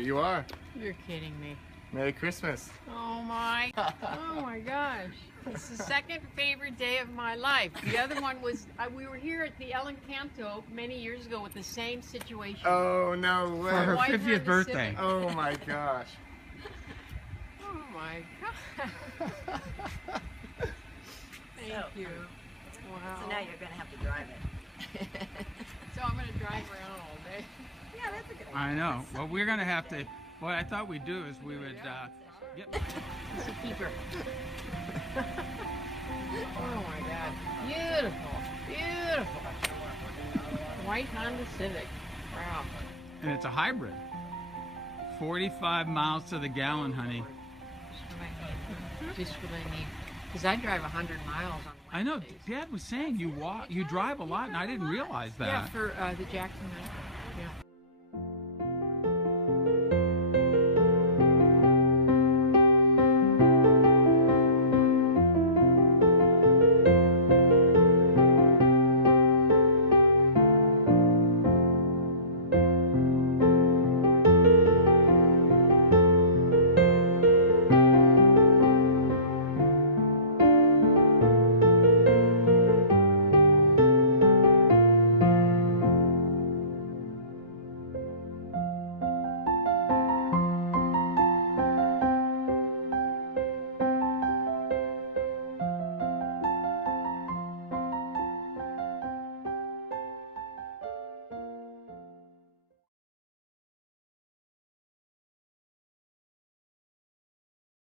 Here you are. You're kidding me. Merry Christmas. Oh my gosh. It's the second favorite day of my life. The other one was, we were here at the El Encanto many years ago with the same situation. Oh, no way. For her White 50th Honda birthday. Civic. Oh my gosh. Oh my god. Thank you. Wow. So now you're going to have to drive it. So I'm going to drive around all day. Yeah, that's a good idea. I know. Well, we're going to have to, what I thought we'd do is we would get... It's a keeper. Oh my god. Beautiful. Beautiful. White Honda Civic. Wow. And it's a hybrid. 45 miles to the gallon, honey. Just what I need. Just what I need. Because I drive 100 miles on I know. Wednesdays. Dad was saying you drive a lot, and I didn't realize that. Yeah, for the Jackson High.